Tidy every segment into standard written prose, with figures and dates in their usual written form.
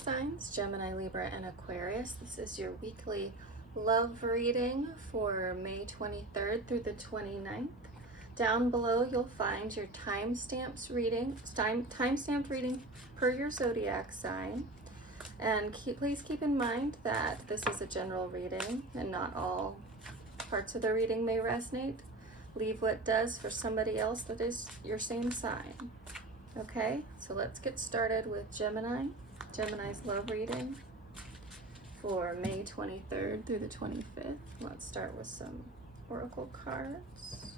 signs, Gemini, Libra, and Aquarius. This is your weekly love reading for May 23rd through the 29th. Down below, you'll find your timestamped reading per your zodiac sign. And please keep in mind that this is a general reading and not all parts of the reading may resonate. Leave what does for somebody else that is your same sign. Okay, so let's get started with Gemini. Gemini's love reading for May 23rd through the 25th. Let's start with some oracle cards.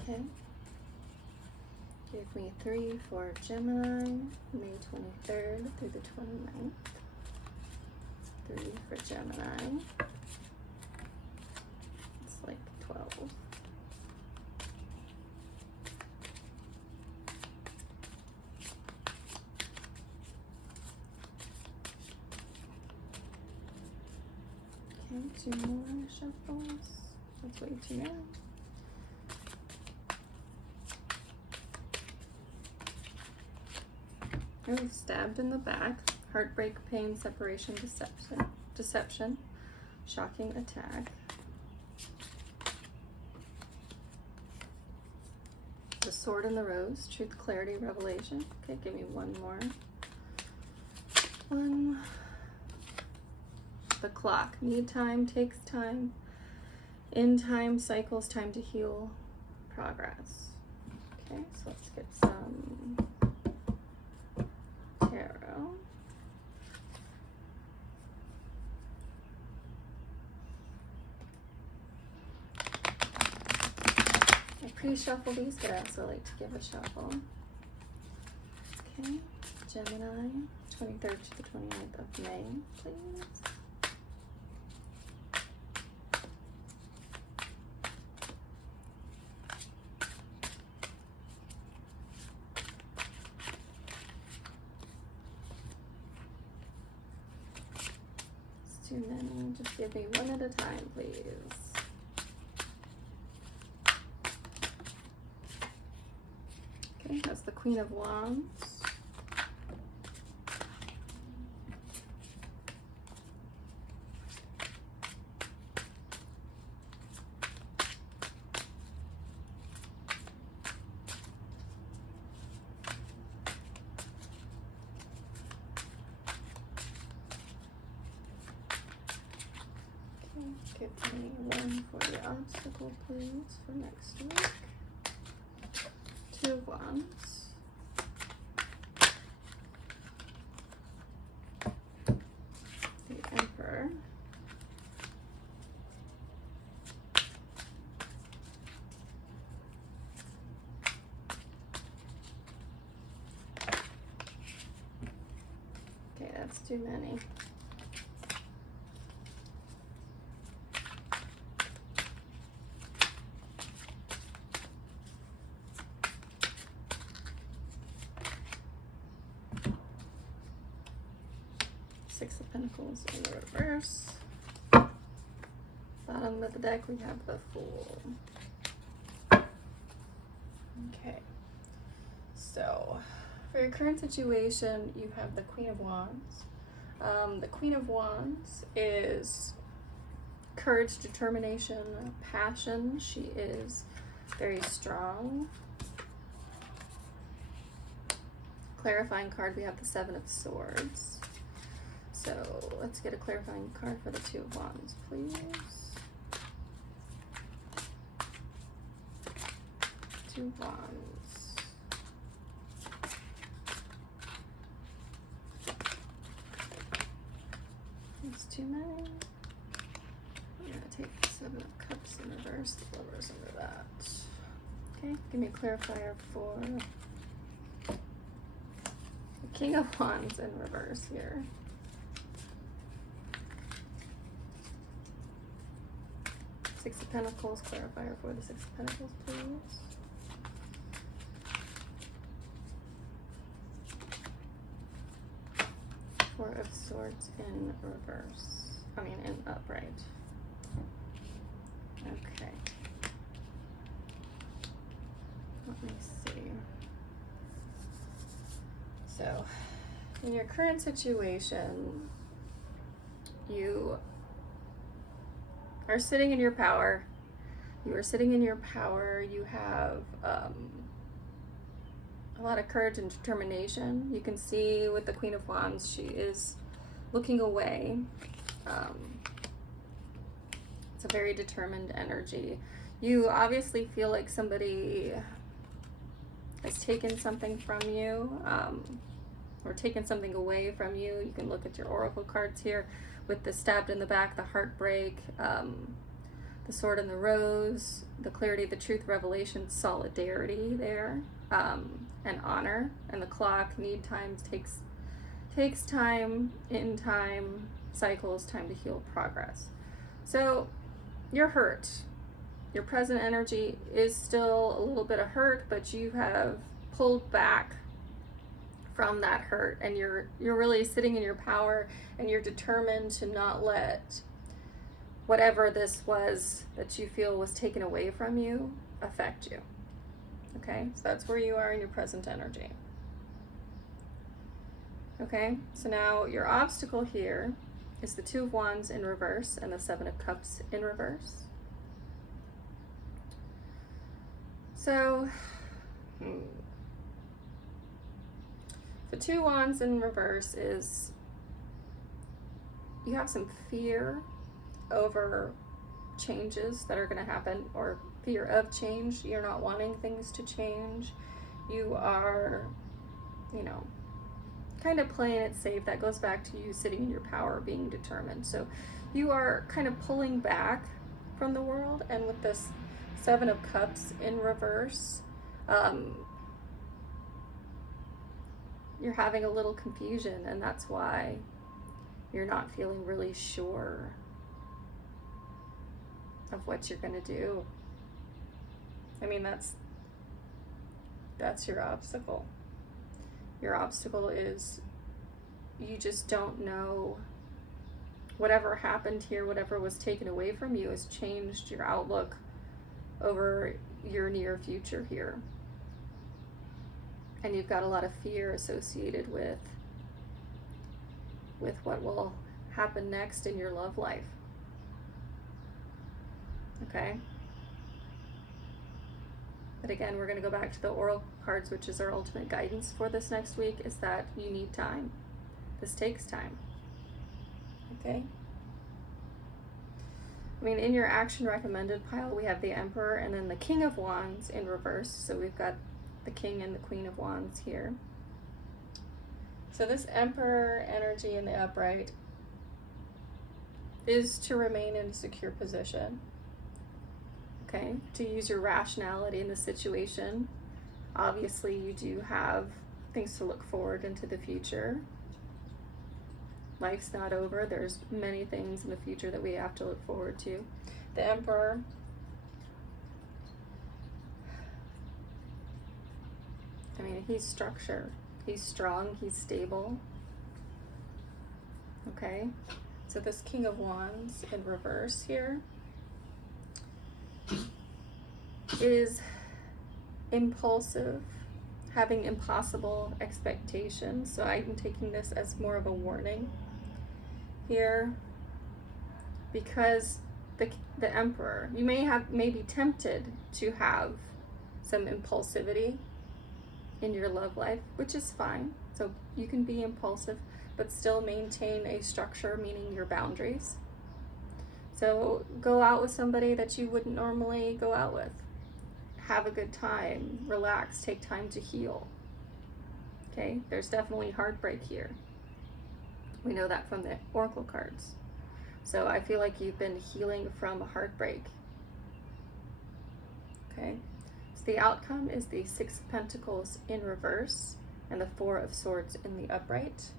Okay. Give me 3 for Gemini, May 23rd through the 29th. 3 for Gemini. It's like 12. Okay, 2 more shuffles. That's way too many. Oh, stabbed in the back. Heartbreak, pain, separation, deception, shocking attack. The sword and the rose, truth, clarity, revelation. Okay, give me one more. The clock, need time, takes time, in time, cycles, time to heal, progress. Okay, so let's get some tarot. I pre-shuffle these, but I also like to give a shuffle. Okay, Gemini, 23rd to the 29th of May, please. Too many. Just give me one at a time, please. Okay, that's the Queen of Wands. Give me 1 for the obstacle, please, for next week. 2 of Wands. The Emperor. Okay, that's too many. Six of Pentacles in the reverse. Bottom of the deck, we have the Fool. Okay, so for your current situation, you have the Queen of Wands. The Queen of Wands is courage, determination, passion. She is very strong. Clarifying card, we have the 7 of Swords. So let's get a clarifying card for the 2 of Wands, please. 2 of Wands. That's too many. I'm gonna take the 7 of Cups in reverse, the Lovers under that. Okay, give me a clarifier for the King of Wands in reverse here. Six of Pentacles, clarifier for the 6 of Pentacles, please. Four of Swords in reverse. I mean, in upright. Okay. Let me see. So, in your current situation, you are sitting in your power. You are sitting in your power. You have a lot of courage and determination. You can see with the Queen of Wands, she is looking away. It's a very determined energy. You obviously feel like somebody has taken something from you, or taken something away from you. You can look at your oracle cards here with the stabbed in the back, the heartbreak, the sword and the rose, the clarity, the truth, revelation, solidarity there, and honor, and the clock, need times, takes time, in time, cycles, time to heal, progress. So you're hurt. Your present energy is still a little bit of hurt, but you have pulled back from that hurt, and you're really sitting in your power, and you're determined to not let whatever this was that you feel was taken away from you affect you. Okay, so that's where you are in your present energy. Okay, so now your obstacle here is the Two of Wands in reverse and the Seven of Cups in reverse. So, the Two Wands in reverse is you have some fear over changes that are going to happen, or fear of change. You're not wanting things to change. You are, kind of playing it safe. That goes back to you sitting in your power, being determined. So you are kind of pulling back from the world, and with this Seven of Cups in reverse, you're having a little confusion, and that's why you're not feeling really sure of what you're going to do. I mean, that's your obstacle. Your obstacle is you just don't know. Whatever happened here, whatever was taken away from you, has changed your outlook over your near future here. And you've got a lot of fear associated with what will happen next in your love life. Okay? But again, we're going to go back to the oracle cards, which is our ultimate guidance for this next week, is that you need time. This takes time. Okay? I mean, in your action recommended pile, we have the Emperor and then the King of Wands in reverse. So we've got the King and the Queen of Wands here. So this Emperor energy in the upright is to remain in a secure position. Okay, to use your rationality in the situation. Obviously, you do have things to look forward into the future. Life's not over. There's many things in the future that we have to look forward to. The Emperor, I mean, he's structure. He's strong. He's stable. Okay, so this King of Wands in reverse here is impulsive, having impossible expectations. So I'm taking this as more of a warning here, because the Emperor, you may be tempted to have some impulsivity in your love life, which is fine. So you can be impulsive, but still maintain a structure, meaning your boundaries. So go out with somebody that you wouldn't normally go out with. Have a good time, relax, take time to heal. Okay, there's definitely heartbreak here. We know that from the oracle cards. So I feel like you've been healing from heartbreak. Okay, so the outcome is the Six of Pentacles in reverse and the Four of Swords in the upright.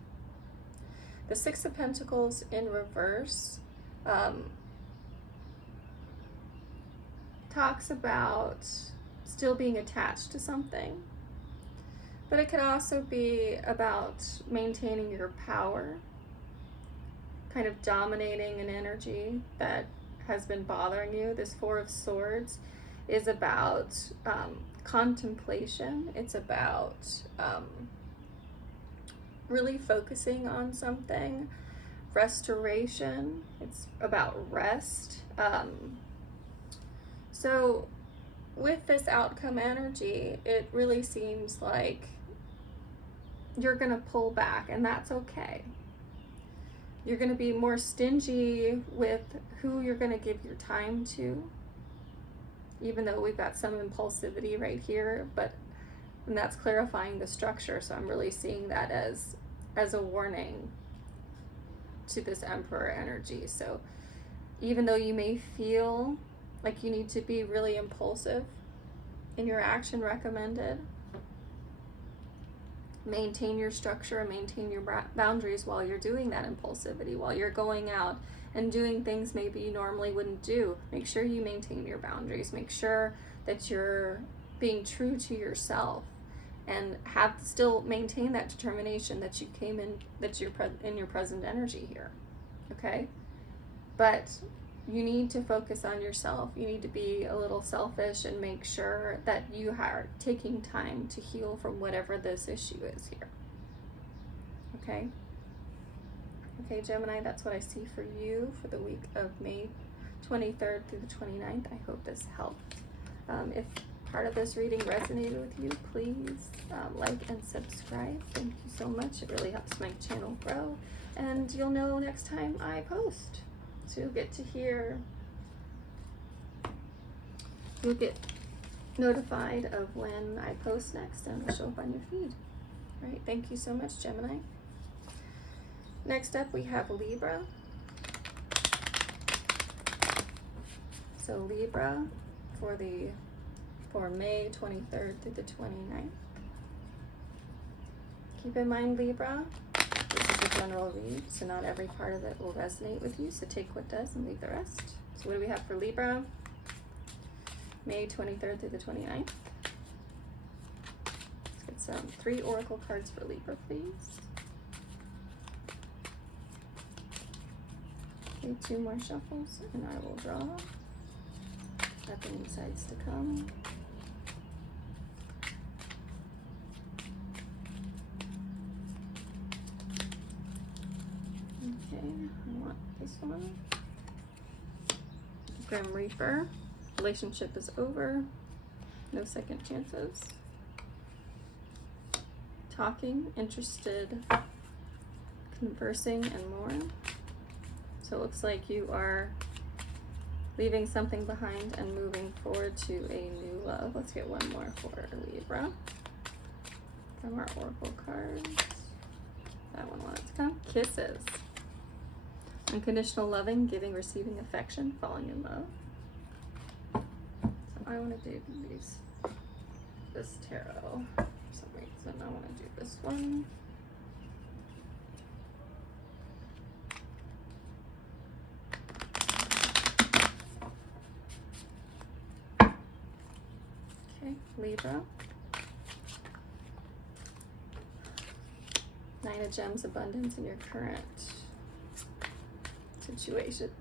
The Six of Pentacles in reverse talks about still being attached to something, but it could also be about maintaining your power, kind of dominating an energy that has been bothering you. This Four of Swords is about contemplation. It's about really focusing on something. Restoration, it's about rest. So with this outcome energy, it really seems like you're going to pull back, and that's okay. You're going to be more stingy with who you're going to give your time to, even though we've got some impulsivity right here, and that's clarifying the structure. So I'm really seeing that as a warning to this Emperor energy. So even though you may feel like you need to be really impulsive in your action recommended, maintain your structure and maintain your boundaries while you're doing that impulsivity, while you're going out and doing things maybe you normally wouldn't do. Make sure you maintain your boundaries. Make sure that you're being true to yourself, and still maintain that determination that you came in, that you're in your present energy here. Okay? But you need to focus on yourself. You need to be a little selfish and make sure that you are taking time to heal from whatever this issue is here. Okay? Okay, Gemini, that's what I see for you for the week of May 23rd through the 29th. I hope this helped. If part of this reading resonated with you, please like and subscribe. Thank you so much. It really helps my channel grow. And you'll know next time I post. So you'll get notified of when I post next, and it'll show up on your feed. All right, thank you so much, Gemini. Next up, we have Libra. So Libra for May 23rd through the 29th. Keep in mind, Libra, this is a general read, so not every part of it will resonate with you, so take what does and leave the rest. So what do we have for Libra? May 23rd through the 29th. Let's get 3 oracle cards for Libra, please. Okay, 2 more shuffles, and I will draw. Nothing decides to come. Okay, I want this one. Grim Reaper. Relationship is over. No second chances. Talking, interested, conversing, and more. So it looks like you are leaving something behind and moving forward to a new love. Let's get one more for Libra from our oracle cards. That one wants to come. Kisses. Unconditional loving, giving, receiving affection, falling in love. So I want to do this tarot. For some reason I want to do this one. Okay, Libra. 9 of Gems, abundance in your current situation.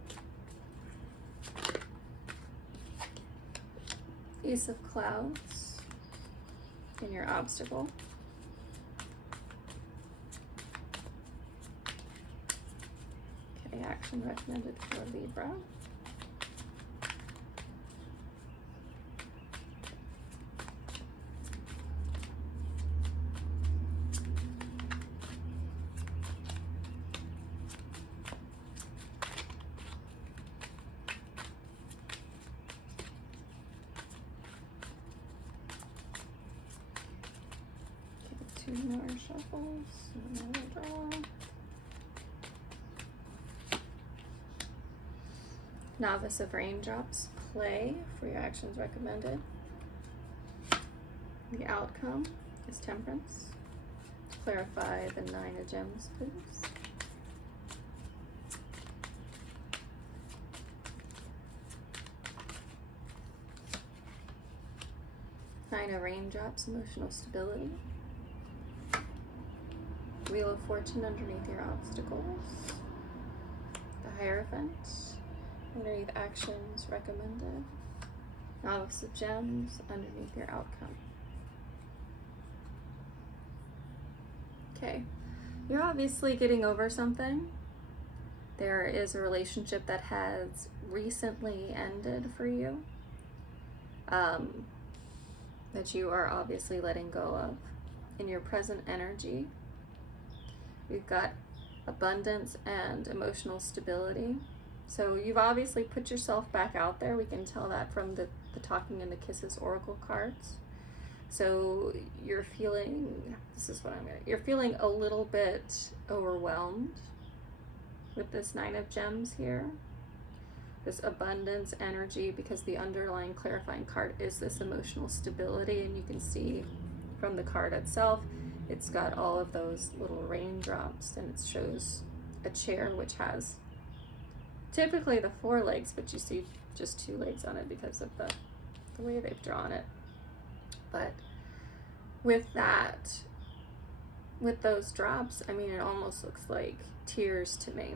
Ace of Clouds in your obstacle. Okay, action recommended for Libra. Okay, 2 more shuffles, and another draw. Novice of Raindrops, play for your actions recommended. The outcome is Temperance. Clarify the 9 of Gems, please. Nine of Raindrops, emotional stability. Wheel of Fortune underneath your obstacles. The Hierophant underneath actions recommended. Novice of Gems underneath your outcome. Okay, You're obviously getting over something. There is a relationship that has recently ended for you, that you are obviously letting go of. In your present energy, we've got abundance and emotional stability. So you've obviously put yourself back out there. We can tell that from the Talking and the Kisses oracle cards. So you're feeling, you're feeling a little bit overwhelmed with this Nine of Gems here. This abundance energy, because the underlying clarifying card is this emotional stability, and you can see from the card itself, it's got all of those little raindrops, and it shows a chair which has typically the 4 legs, but you see just 2 legs on it because of the way they've drawn it. But with that, with those drops, I mean, it almost looks like tears to me.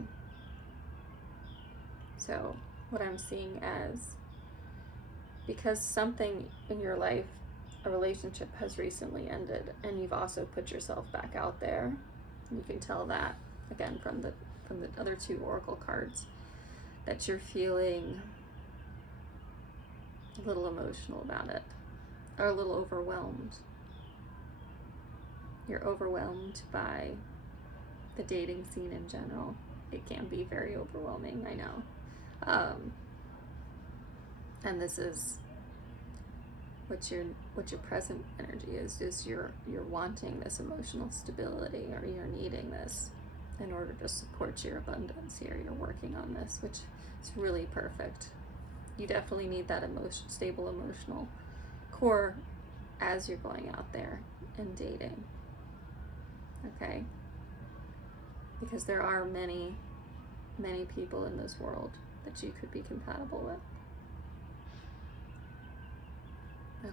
So what I'm seeing as, because something in your life, a relationship has recently ended, and you've also put yourself back out there. You can tell that again from the other 2 oracle cards, that you're feeling a little emotional about it, or a little overwhelmed. You're overwhelmed by the dating scene in general. It can be very overwhelming, I know. And this is what your present energy is you're wanting this emotional stability, or you're needing this in order to support your abundance here. You're working on this, which is really perfect. You definitely need that stable emotional core as you're going out there and dating. Okay? Because there are many, many people in this world that you could be compatible with.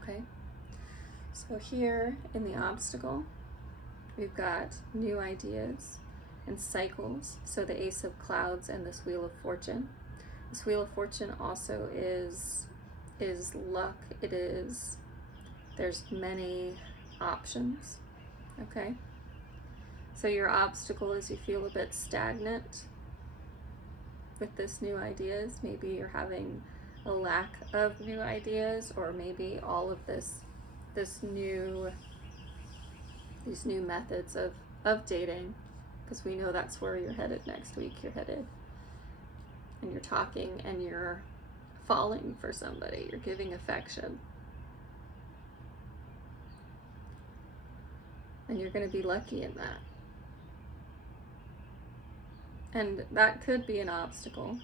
Okay? So here in the obstacle, we've got new ideas and cycles. So the Ace of Clouds and this Wheel of Fortune. This Wheel of Fortune also is luck. There's many options. Okay? So your obstacle is you feel a bit stagnant with this new ideas. Maybe you're having a lack of new ideas, or maybe all of these new methods of dating, because we know that's where you're headed next week. You're headed and you're talking and you're falling for somebody. You're giving affection. And you're going to be lucky in that. And that could be an obstacle.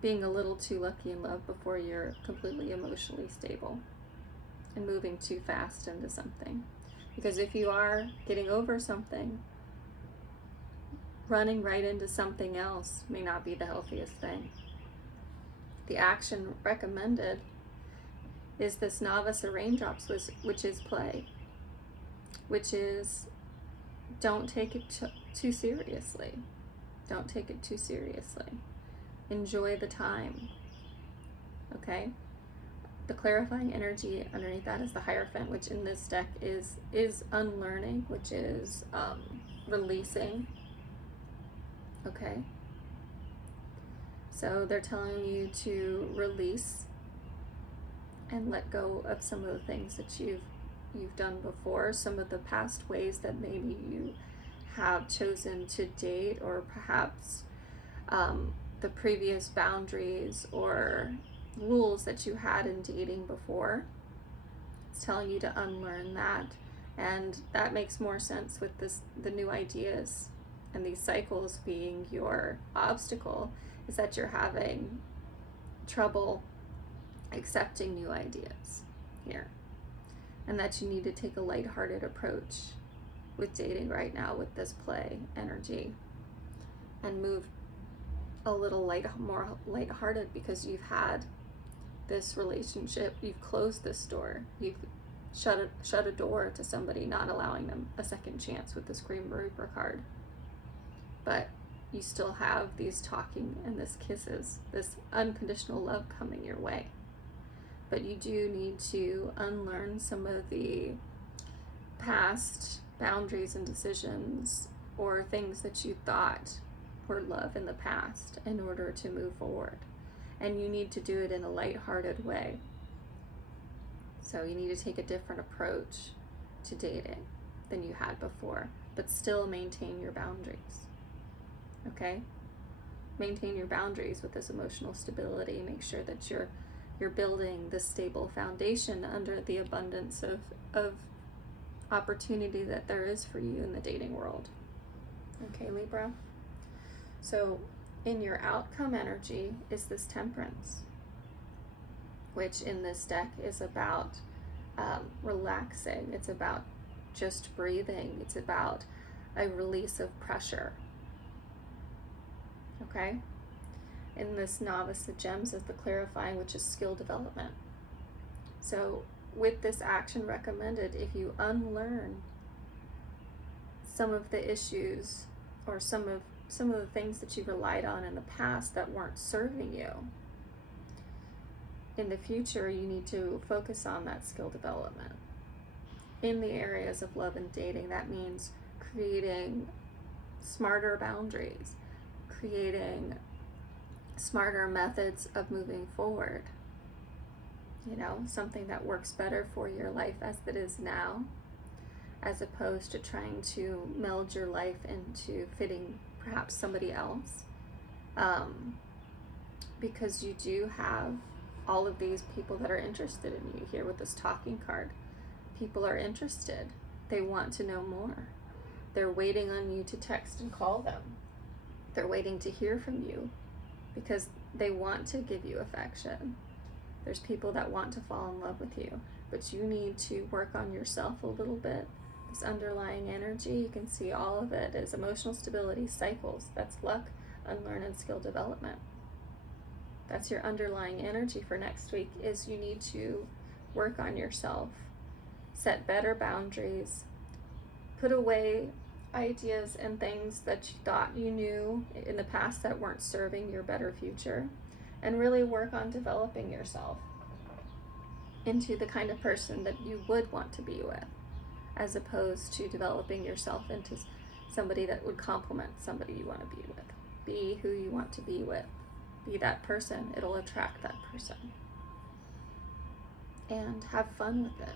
Being a little too lucky in love before you're completely emotionally stable and moving too fast into something. Because if you are getting over something, running right into something else may not be the healthiest thing. The action recommended is this novice or raindrops, which is play, which is don't take it too seriously. Don't take it too seriously. Enjoy the time. Okay? The clarifying energy underneath that is the Hierophant, which in this deck is unlearning, which is releasing. Okay? So they're telling you to release and let go of some of the things that you've done before, some of the past ways that maybe you have chosen to date, or perhaps the previous boundaries or rules that you had in dating before. It's telling you to unlearn that, and that makes more sense with the new ideas and these cycles being your obstacle, is that you're having trouble accepting new ideas here, and that you need to take a lighthearted approach with dating right now with this play energy, and move a little more lighthearted, because you've had this relationship, you've closed this door, you've shut a door to somebody, not allowing them a second chance with this Grim Reaper card. But you still have these talking and this kisses, this unconditional love coming your way. But you do need to unlearn some of the past boundaries and decisions or things that you thought were love in the past in order to move forward. And you need to do it in a lighthearted way. So you need to take a different approach to dating than you had before, but still maintain your boundaries. Okay? Maintain your boundaries with this emotional stability. Make sure that you're building this stable foundation under the abundance of opportunity that there is for you in the dating world. Okay, Libra? So in your outcome energy is this Temperance, which in this deck is about relaxing. It's about just breathing. It's about a release of pressure. Okay? In this Novice, the Gems is the Clarifying, which is skill development. So with this action recommended, if you unlearn some of the issues or some of the things that you relied on in the past that weren't serving you, in the future you need to focus on that skill development. In the areas of love and dating, that means creating smarter boundaries, creating smarter methods of moving forward. You know, something that works better for your life as it is now, as opposed to trying to meld your life into fitting perhaps somebody else. Because you do have all of these people that are interested in you here with this Talking card. People are interested. They want to know more. They're waiting on you to text and call them. They're waiting to hear from you because they want to give you affection. There's people that want to fall in love with you, but you need to work on yourself a little bit. This underlying energy, you can see all of it is emotional stability, cycles. That's luck, unlearn, and skill development. That's your underlying energy for next week, is you need to work on yourself, set better boundaries, put away ideas and things that you thought you knew in the past that weren't serving your better future, and really work on developing yourself into the kind of person that you would want to be with, as opposed to developing yourself into somebody that would complement somebody you want to be with. Be who you want to be with. Be that person. It'll attract that person. And have fun with it.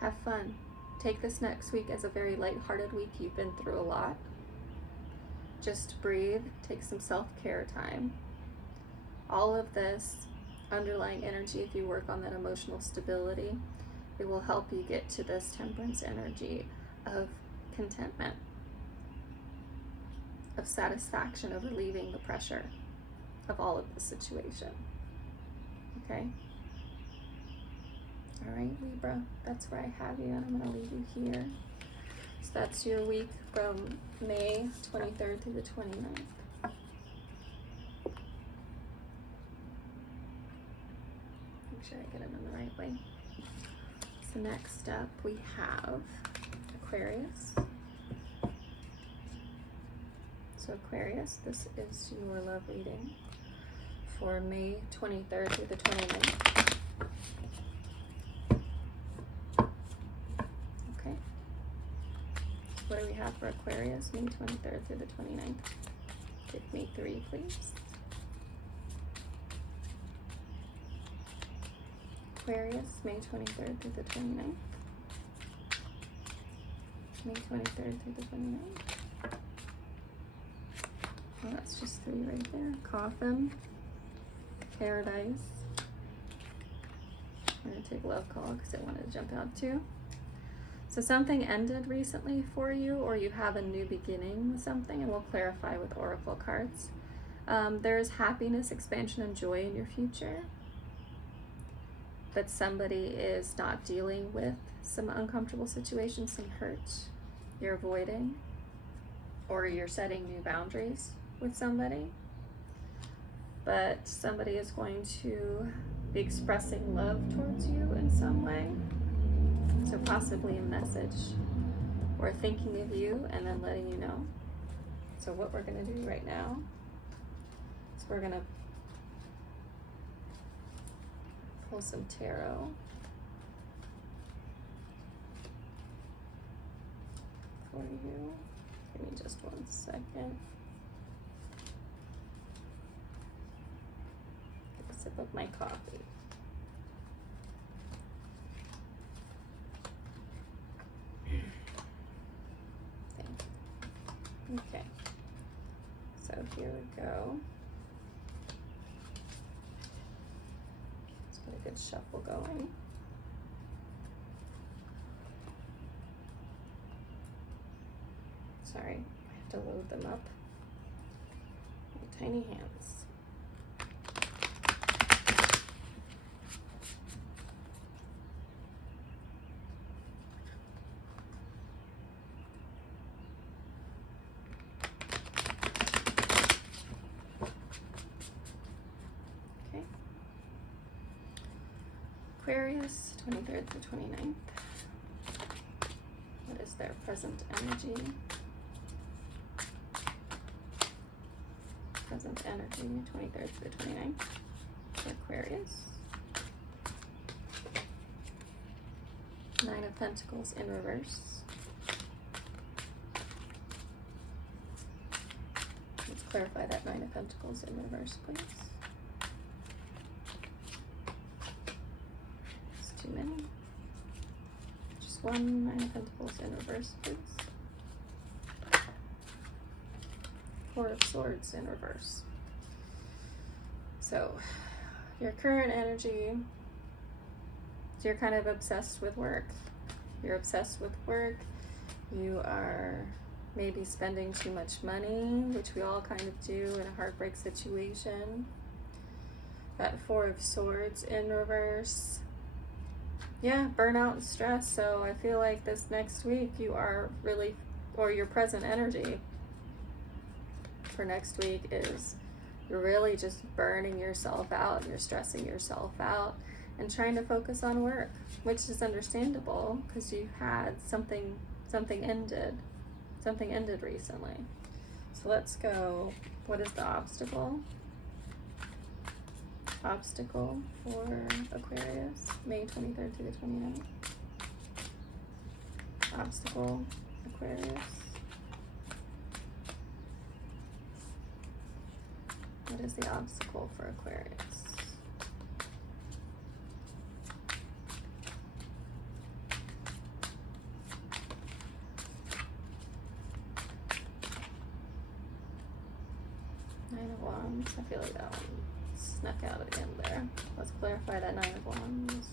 Have fun. Take this next week as a very lighthearted week. You've been through a lot. Just breathe. Take some self-care time. All of this underlying energy, if you work on that emotional stability, it will help you get to this Temperance energy of contentment, of satisfaction, of relieving the pressure of all of the situation. Okay? All right, Libra, that's where I have you, and I'm going to leave you here. So that's your week from May 23rd through the 29th. Make sure I get them in the right way. So next up we have Aquarius. So Aquarius, this is your love reading for May 23rd through the 29th. Okay. What do we have for Aquarius, May 23rd through the 29th? Give me 3, please. Aquarius, May 23rd through the 29th. May 23rd through the 29th. Oh, that's just 3 right there. Coffin, Paradise. I'm going to take Love Call because I wanted to jump out too. So something ended recently for you, or you have a new beginning with something, and we'll clarify with Oracle cards. There's happiness, expansion, and joy in your future. That somebody is not dealing with some uncomfortable situations, some hurt you're avoiding, or you're setting new boundaries with somebody. But somebody is going to be expressing love towards you in some way. So possibly a message or thinking of you and then letting you know. So what we're going to do right now is we're going to pull some tarot. for you. Give me just 1 second. Get a sip of my coffee. Thank you. Okay. So here we go. Let's get a good shuffle going. Sorry, I have to load them up. My tiny hands. Okay. Aquarius, 23rd through 29th. What is their present energy? Present energy, 23rd through 29th, for Aquarius. 9 of Pentacles in reverse. Let's clarify that 9 of Pentacles in reverse, please. It's too many. Just 1 9 of Pentacles in reverse, please. 4 of Swords in reverse. So, your current energy, you're kind of obsessed with work. You're obsessed with work. You are maybe spending too much money, which we all kind of do in a heartbreak situation. That 4 of Swords in reverse. Yeah, burnout and stress. So I feel like this next week you are really, or your present energy for next week is you're really just burning yourself out, you're stressing yourself out and trying to focus on work, which is understandable because you had something ended recently. So let's go, what is the obstacle? Obstacle for Aquarius, May 23rd to the 29th. Obstacle, Aquarius. What is the obstacle for Aquarius? Nine of Wands. I feel like that one snuck out at the end there. Let's clarify that 9 of Wands.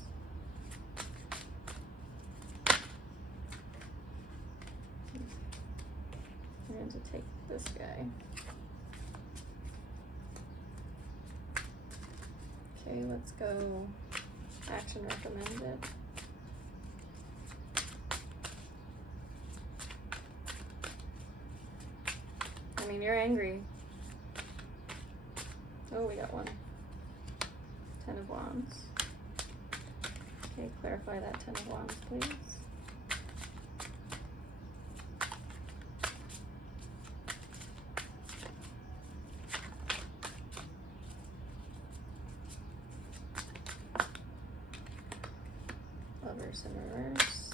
I'm going to take this guy. Okay, let's go action recommended. I mean, you're angry. Oh, we got one. 10 of Wands. Okay, clarify that 10 of Wands, please. Lovers in reverse.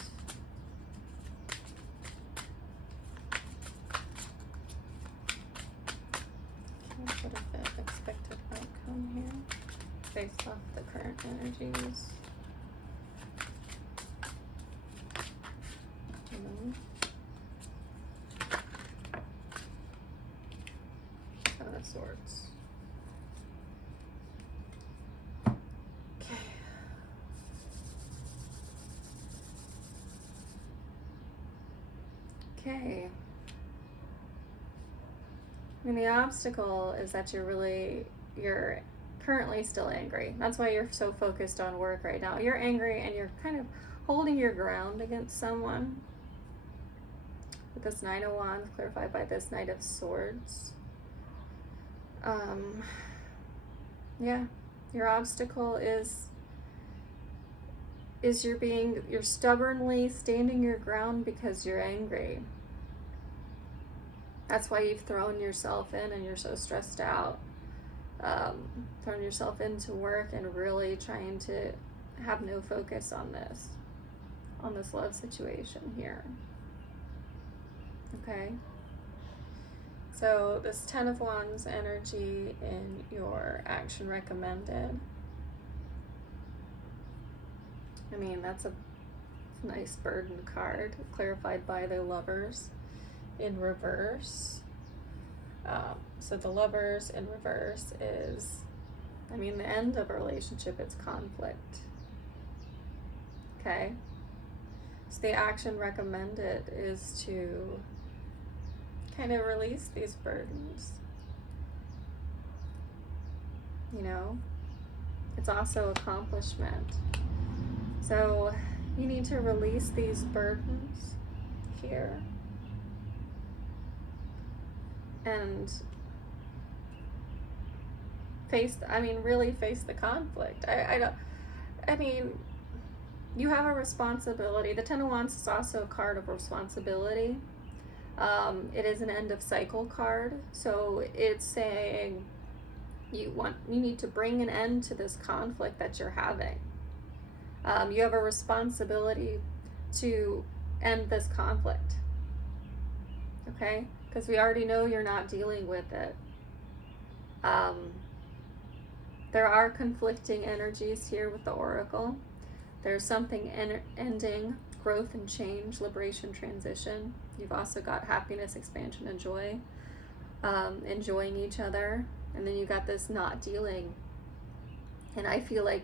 Okay, what is the expected outcome here based off the current energies? Seven of Swords. Okay. I mean, the obstacle is that you're currently still angry. That's why you're so focused on work right now. You're angry and you're kind of holding your ground against someone. With this 9 of Wands, clarified by this Knight of Swords. Yeah, your obstacle is you're stubbornly standing your ground because you're angry. That's why you've thrown yourself in and you're so stressed out. Thrown yourself into work and really trying to have no focus on this love situation here. Okay? So this 10 of Wands energy in your action recommended. I mean, that's a nice burden card, clarified by the Lovers in reverse. So the Lovers in reverse is, I mean, the end of a relationship, it's conflict. Okay? So the action recommended is to kind of release these burdens. You know? It's also accomplishment. So you need to release these burdens here. And really face the conflict. I mean, you have a responsibility. The 10 of Wands is also a card of responsibility. It is an end of cycle card. So it's saying you need to bring an end to this conflict that you're having. You have a responsibility to end this conflict. Okay? Because we already know you're not dealing with it. There are conflicting energies here with the Oracle. There's something ending, growth and change, liberation, transition. You've also got happiness, expansion, and joy. Enjoying each other. And then you got this not dealing. And I feel like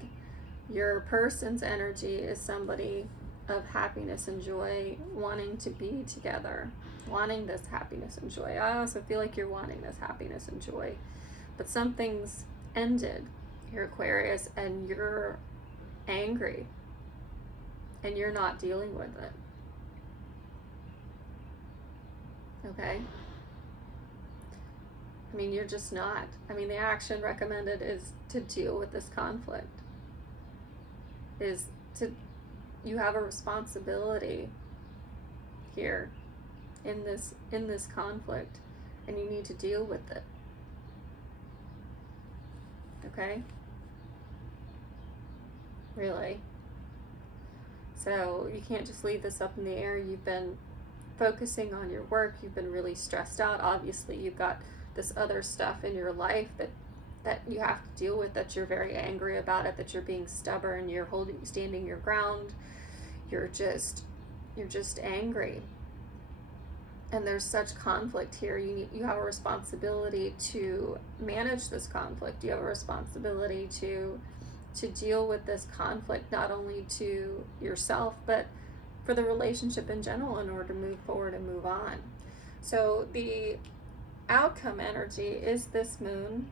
your person's energy is somebody of happiness and joy, wanting to be together, wanting this happiness and joy. I also feel like you're wanting this happiness and joy, but something's ended here, Aquarius, and you're angry and you're not dealing with it. Okay? I mean, you're just not. I mean, the action recommended is to deal with this conflict. You have a responsibility here in this conflict, and you need to deal with it. Okay? Really. So you can't just leave this up in the air. You've been focusing on your work. You've been really stressed out. Obviously, you've got this other stuff in your life that you have to deal with, that you're very angry about it, that you're being stubborn, you're standing your ground, you're just angry. And there's such conflict here. You have a responsibility to manage this conflict. You have a responsibility to deal with this conflict, not only to yourself, but for the relationship in general, in order to move forward and move on. So the outcome energy is this moon,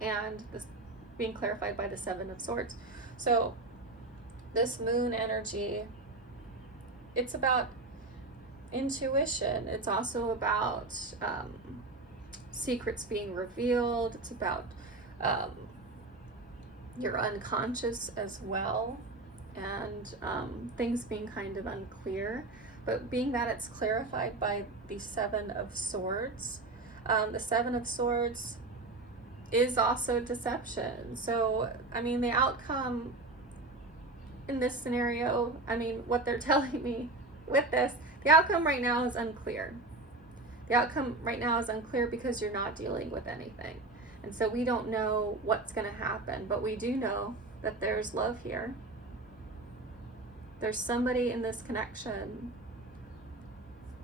and this being clarified by the 7 of Swords. So this moon energy, it's about intuition. It's also about secrets being revealed. It's about your unconscious as well, and things being kind of unclear. But being that it's clarified by the 7 of Swords, the 7 of Swords is also deception. So, I mean, the outcome in this scenario, I mean, what they're telling me with this, the outcome right now is unclear. The outcome right now is unclear because you're not dealing with anything. And so we don't know what's going to happen, but we do know that there's love here. There's somebody in this connection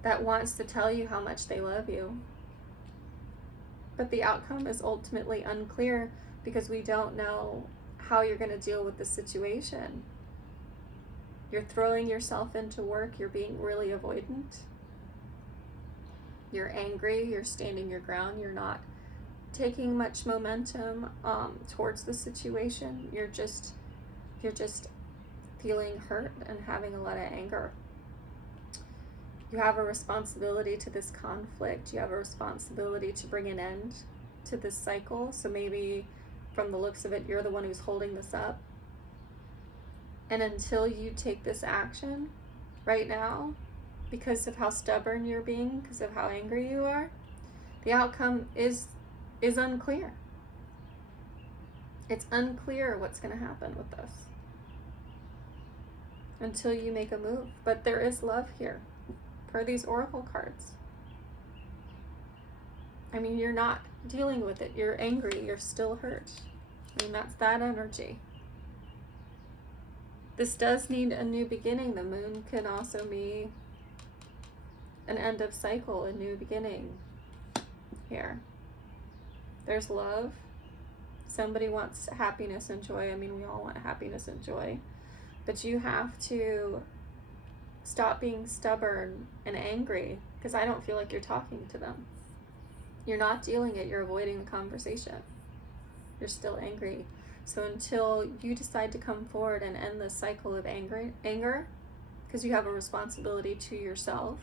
that wants to tell you how much they love you. But the outcome is ultimately unclear because we don't know how you're going to deal with the situation. You're throwing yourself into work. You're being really avoidant. You're angry. You're standing your ground. You're not taking much momentum towards the situation. You're just feeling hurt and having a lot of anger. You have a responsibility to this conflict. You have a responsibility to bring an end to this cycle. So maybe from the looks of it, you're the one who's holding this up. And until you take this action right now, because of how stubborn you're being, because of how angry you are, the outcome is unclear. It's unclear what's going to happen with this until you make a move. But there is love here, per these oracle cards. I mean, you're not dealing with it. You're angry. You're still hurt. I mean, that's that energy. This does need a new beginning. The moon can also be an end of cycle, a new beginning here. There's love. Somebody wants happiness and joy. I mean, we all want happiness and joy. But you have to stop being stubborn and angry, because I don't feel like you're talking to them. You're not dealing it. You're avoiding the conversation. You're still angry. So until you decide to come forward and end this cycle of anger, because you have a responsibility to yourself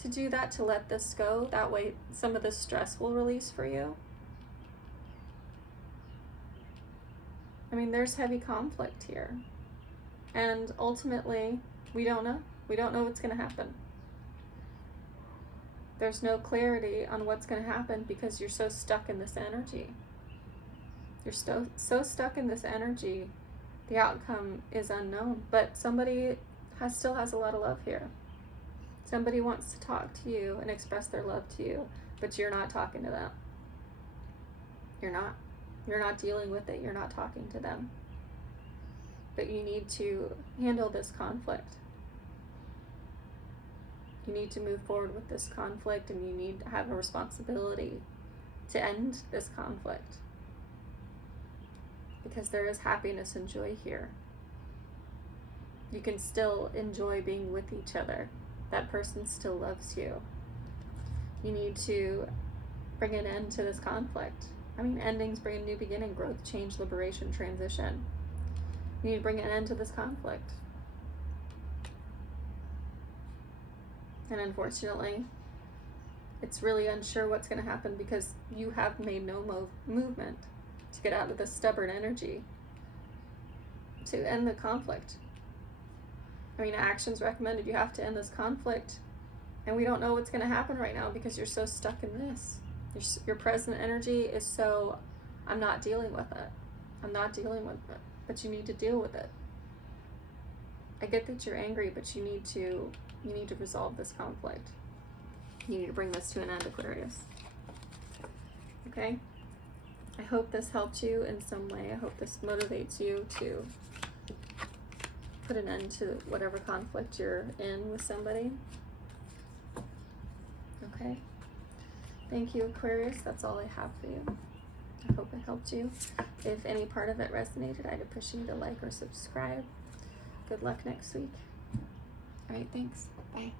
to do that, to let this go, that way some of the stress will release for you. I mean, there's heavy conflict here. And ultimately, we don't know. We don't know what's going to happen. There's no clarity on what's going to happen because you're so stuck in this energy. You're so stuck in this energy, the outcome is unknown. But somebody still has a lot of love here. Somebody wants to talk to you and express their love to you, but you're not talking to them. You're not. You're not dealing with it. You're not talking to them. But you need to handle this conflict. You need to move forward with this conflict, and you need to have a responsibility to end this conflict. Because there is happiness and joy here. You can still enjoy being with each other. That person still loves you. You need to bring an end to this conflict. I mean, endings bring a new beginning, growth, change, liberation, transition. You need to bring an end to this conflict. And unfortunately, it's really unsure what's going to happen because you have made no movement to get out of this stubborn energy to end the conflict. I mean, actions recommended. You have to end this conflict, and we don't know what's going to happen right now because you're so stuck in this. Your present energy is so, I'm not dealing with it. I'm not dealing with it, but you need to deal with it. I get that you're angry, but you need to resolve this conflict. You need to bring this to an end, Aquarius. Okay? I hope this helped you in some way. I hope this motivates you to put an end to whatever conflict you're in with somebody. Okay? Thank you, Aquarius. That's all I have for you. I hope it helped you. If any part of it resonated, I'd appreciate a like or subscribe. Good luck next week. All right, thanks. Bye.